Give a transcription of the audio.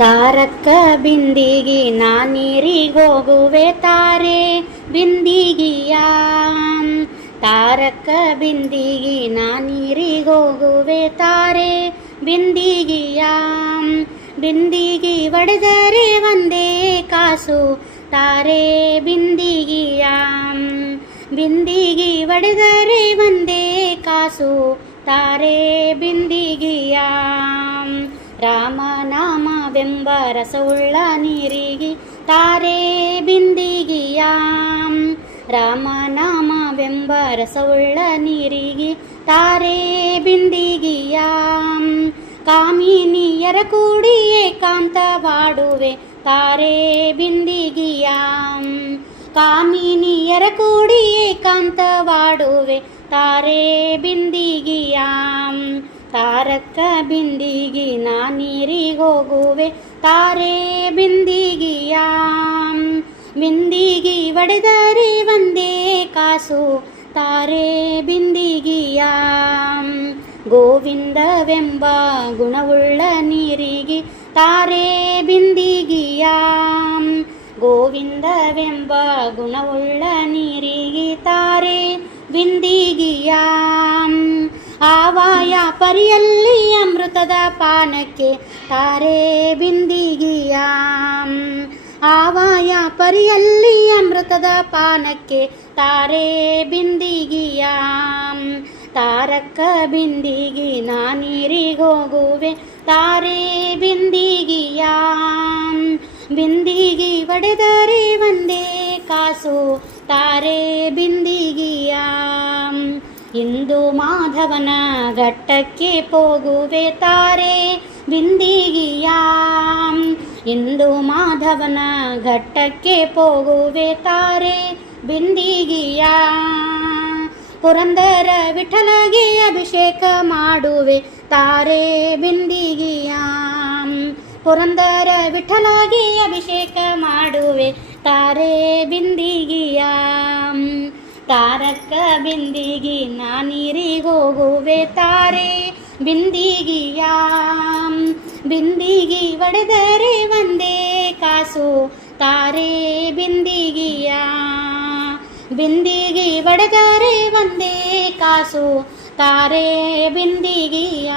ತಾರಕ್ಕ ಬಿಂದಿಗಿ ನಾನೀರಿಗೋಗುವೆ ತಾರೆ ಬಿಂದಿಗಿಯ. ತಾರಕ್ಕ ಬಿಂದಿಗಿ ನಾನೀರಿಗೋಗುವೆ ತಾರೆ ಬಿಂದಿಗಿಯ. ಬಿಂದಿಗಿ ಒಡೆದರೆ ಒಂದೇ ಕಾಸು ತಾರೆ ಬಿಂದಿಗಿಯ. ಬಿಂದಿಗಿ ಒಡೆದರೆ ಒಂದೇ ಕಾಸು ತಾರೆ ಬಿಂದಿಗಿಯ. ರಾಮನಾಮವೆಂಬ ರಸವುಳ್ಳ ನೀರಿಗೆ ತಾರೆ ಬಿಂದಿಗಿಯ. ರಾಮನಾಮವೆಂಬ ರಸವುಳ್ಳ ನೀರಿಗೆ ತಾರೆ ಬಿಂದಿಗಿಯ. ಕಾಮಿನಿಯರ ಕೂಡಿ ಏಕಾಂತವಾಡುವೆ ತಾರೆ ಬಿಂದಿಗಿಯ. ಕಾಮಿನಿಯರ ಕೂಡಿ ಏಕಾಂತವಾಡುವೆ ತಾರೆ ಬಿಂದಿಗಿಯ. ತಾರಕ್ಕ ಬಿಂದಿಗಿ ನಾನೀರಿಗೋಗುವೆ ತಾರೆ ಬಿಂದಿಗಿಯ. ಬಿಂದಿಗಿ ಒಡೆದರೆ ಒಂದೇ ಕಾಸು ತಾರೆ ಬಿಂದಿಗಿಯ. ಗೋವಿಂದವೆಂಬ ಗುಣವುಳ್ಳ ನೀರಿಗೆ ತಾರೆ ಬಿಂದಿಗಿಯ. ಗೋವಿಂದವೆಂಬ ಗುಣವುಳ್ಳ ನೀರಿಗೆ ತಾರೆ ಬಿಂದಿಗಿಯ. ಆವಾಯ ಪರಿಯಲ್ಲಿ ಅಮೃತದ ಪಾನಕ್ಕೆ ತಾರೆ ಬಿಂದಿಗಿಯ. ಆವಾಯ ಪರಿಯಲ್ಲಿ ಅಮೃತದ ಪಾನಕ್ಕೆ ತಾರೆ ಬಿಂದಿಗಿಯ. ತಾರಕ್ಕ ಬಿಂದಿಗಿ ನಾನೀರಿಗೋಗುವೆ ತಾರೆ ಬಿಂದಿಗಿಯ. ಬಿಂದಿಗಿ ಒಡೆದರೆ ಒಂದೇ ಕಾಸು ತಾರೆ ಬಿಂದಿಗಿಯ. ಇಂದು ಮಾಧವನ ಘಟ್ಟಕ್ಕೆ ಹೋಗುವೆ ತಾರೆ ಬಿಂದಿಗಿಯ. ಇಂದು ಮಾಧವನ ಘಟ್ಟಕ್ಕೆ ಹೋಗುವೆ ತಾರೆ ಬಿಂದಿಗಿಯ. ಪುರಂದರ ವಿಠಲಗೆ ಅಭಿಷೇಕ ಮಾಡುವೆ ತಾರೆ ಬಿಂದಿಗಿಯ. ಪುರಂದರ ವಿಠಲಗೆ ಅಭಿಷೇಕ ಮಾಡುವೆ ತಾರೆ ಬಿಂದಿಗಿಯ. ತಾರಕ್ಕ ಬಿಂದಿಗಿ ನಾನೀರಿಗೋಗುವೆ ತಾರೆ ಬಿಂದಿಗಿಯ. ಬಿಂದಿಗಿ ಒಡೆದರೆ ಒಂದೇ ಕಾಸು ತಾರೆ ಬಿಂದಿಗಿಯ. ಬಿಂದಿಗಿ ಒಡೆದರೆ ಒಂದೇ ಕಾಸು ತಾರೆ ಬಿಂದಿಗಿಯ.